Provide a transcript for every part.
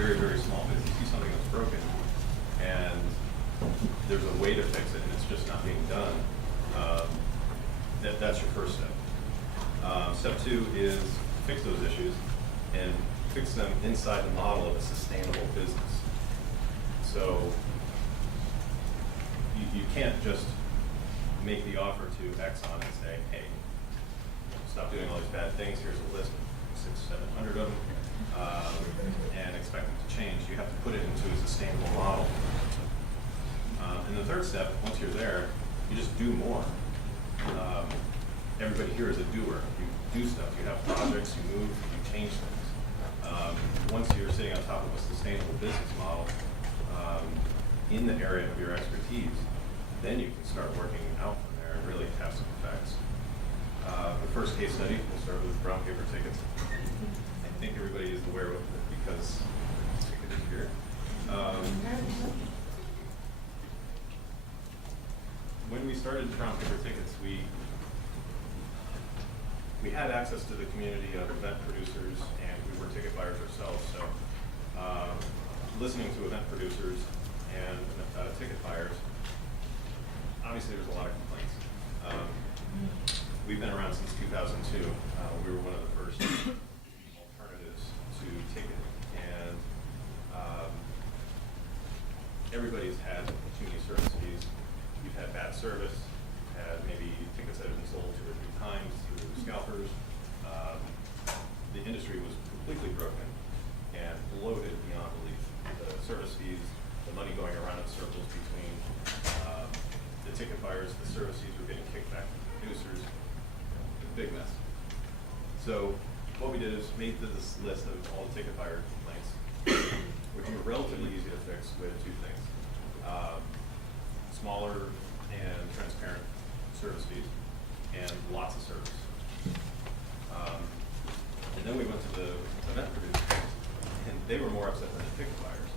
very, very small, but if you see something that's broken and there's a way to fix it and it's just not being done, that's your first step. Step two is fix those issues and fix them inside the model of a sustainable business. So you can't just make the offer to Exxon and say, hey, stop doing all these bad things, here's a list of 600, 700 of them, and expect them to change. You have to put it into a sustainable model. And the third step, once you're there, you just do more. Everybody here is a doer. You do stuff, you have projects, you move, you change things. Once you're sitting on top of a sustainable business model in the area of your expertise, then you can start working out from there and really have some effects. The first case study, we'll start with brown paper tickets. I think everybody is aware of it because the ticket is here. When we started brown paper tickets, we had access to the community of event producers, and we were ticket buyers ourselves. So listening to event producers and ticket buyers, obviously there's a lot of complaints. We've been around since 2002. We were one of the first alternatives to ticketing, and everybody's had too many service fees. You've had bad service, you've had maybe tickets that have been sold 2 or 3 times through scalpers. The industry was completely broken and bloated beyond belief. The service fees, the money going around in circles between the ticket buyers, the service fees were getting kicked back to the producers. A big mess. So what we did is made this list of all the ticket buyer complaints, which were relatively easy to fix with 2 things. Smaller and transparent service fees and lots of service. And then we went to the event producers, and they were more upset than the ticket buyers.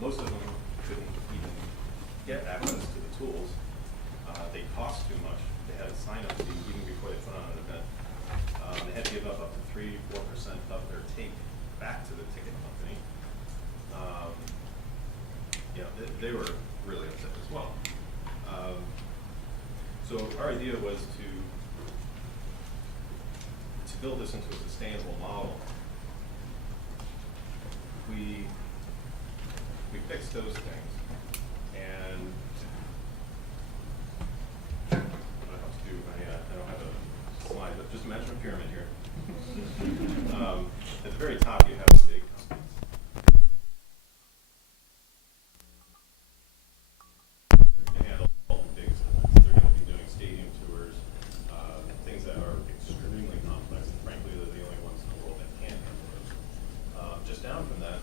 Most of them couldn't even get access to the tools. They cost too much. They had a sign-up fee even before they put on an event. They had to give up to 3-4% of their take back to the ticket company. They were really upset as well. So our idea was to build this into a sustainable model. We fixed those things, and what I have to do, I don't have a slide, but just imagine a pyramid here. At the very top, you have big companies. They handle all the big stuff. They're going to be doing stadium tours, things that are extremely complex, and frankly, they're the only ones in the world that can handle those. Just down from that,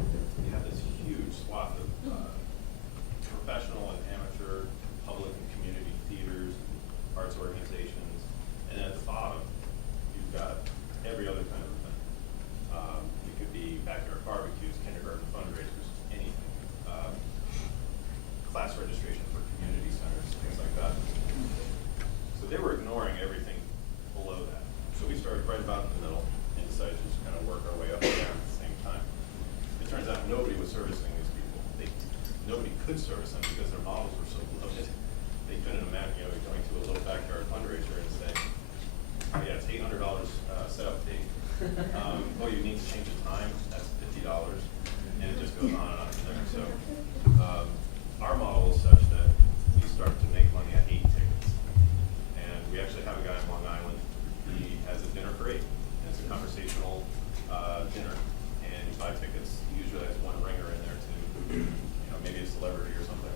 you have this huge swath of professional and amateur, public and community theaters, arts organizations, and then at the bottom, you've got every other kind of event. It could be backyard barbecues, kindergarten fundraisers, anything. Class registration for community centers, things like that. So they were ignoring everything below that. So we started right about in the middle and decided to just kind of work our way up and down at the same time. It turns out nobody was servicing these people. Nobody could service them because their models were so bloated. They couldn't imagine going to a little backyard fundraiser and saying, oh yeah, it's $800 setup fee. Oh, you need to change the time, that's $50. And it just goes on and on from there. So our model is such that we start to make money at 8 tickets. And we actually have a guy in Long Island, he has a dinner for 8. And it's a conversational dinner. And you buy tickets, he usually has one ringer in there too, maybe a celebrity or something.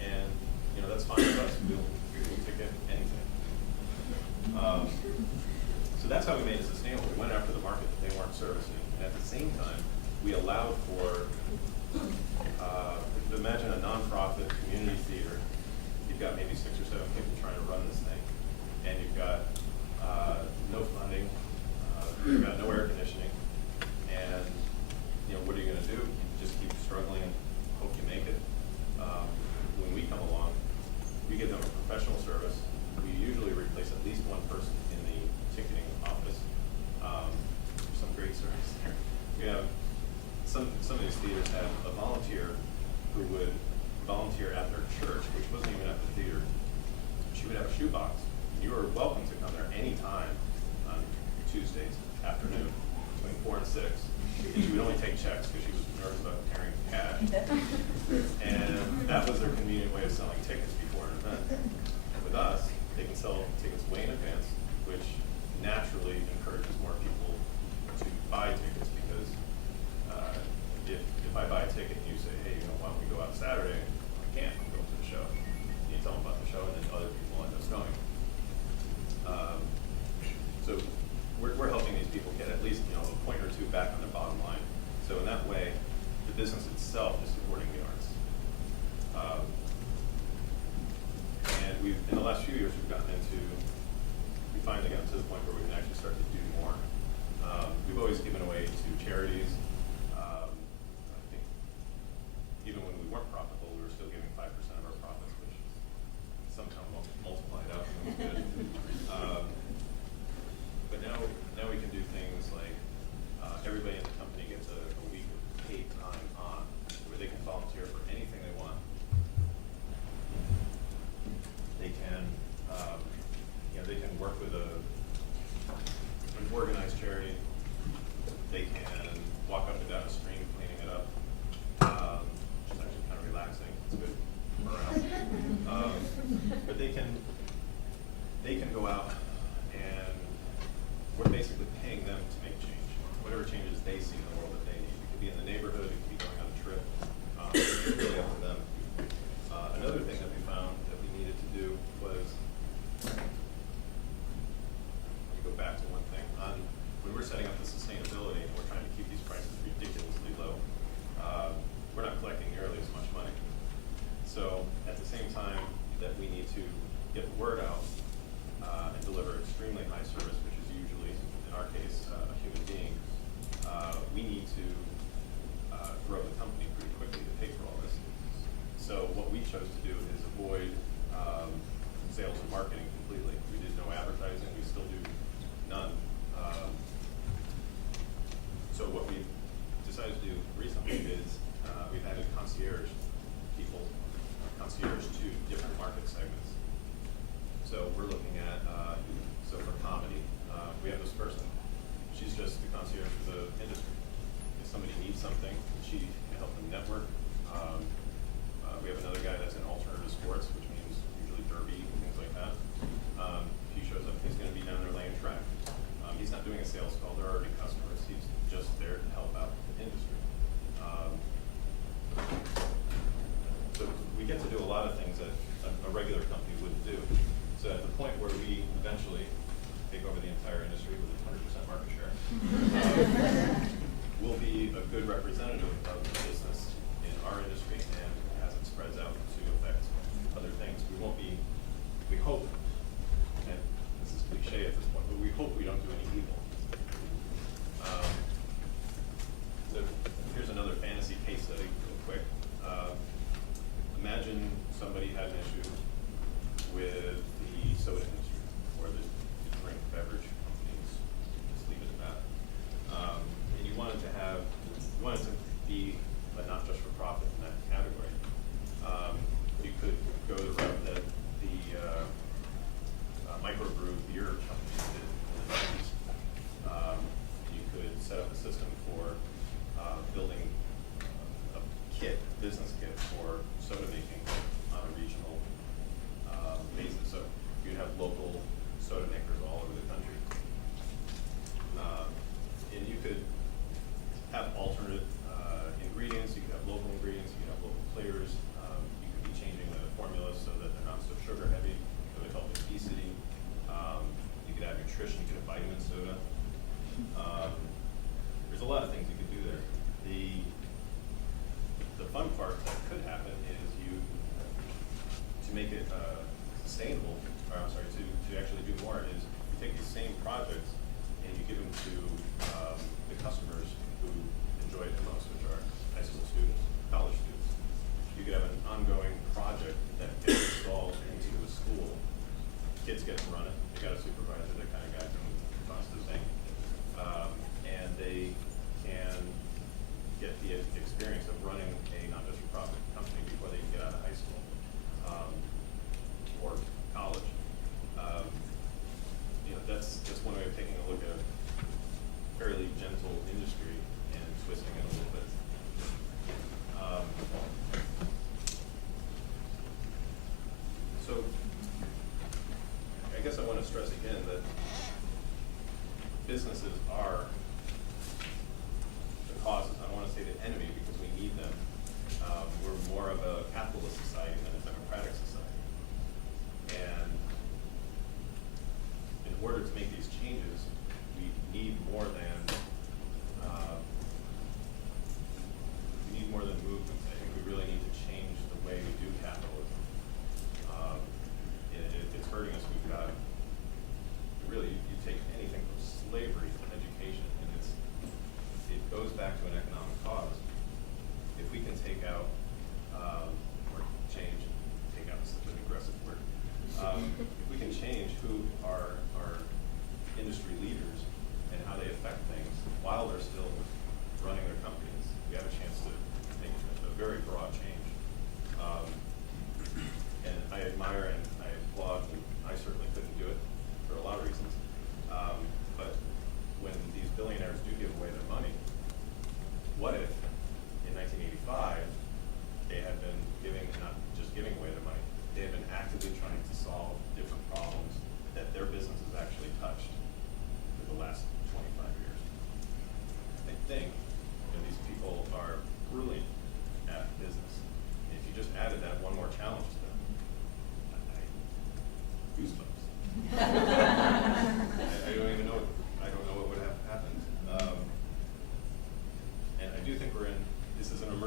And that's fine with us. We'll ticket anything. So that's how we made it sustainable. We went after the market that they weren't servicing. And at the same time, we allowed for, imagine a nonprofit community theater. You've got maybe 6 or 7 people trying to run this thing. And you've got no funding, you've got no air conditioning. And what are you going to do? You just keep struggling and hope you make it. When we come along, we give them a professional service. We usually replace at least one person in the ticketing office. Some great service there. theaters had a volunteer who would volunteer at their church, which wasn't even at the theater. She would have a shoebox. You were welcome to come there anytime on Tuesdays afternoon between 4 and 6. And she would only take checks because she was nervous about carrying cash. And that was their convenient way of selling tickets before an event. With us, they can sell tickets way in advance, which naturally encourages more people to buy tickets because if I buy a ticket and you say, hey, why don't we go out Saturday? I can't. I'm going to the show. You tell them about the show, and then other people end up going. So we're helping these people get at least a point or two back on their bottom line. So in that way, the business itself is supporting the arts. And in the last few years, we finally gotten to the point where we can actually start to do more. We've always given away to charities. I think even when we weren't profitable, we were still giving 5% of our profits, which somehow multiplied out and was good. But now we can do things like everybody in the company gets a week of paid time on where they can volunteer for anything they want. They can they can work with an organized charity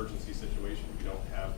emergency situation, we don't have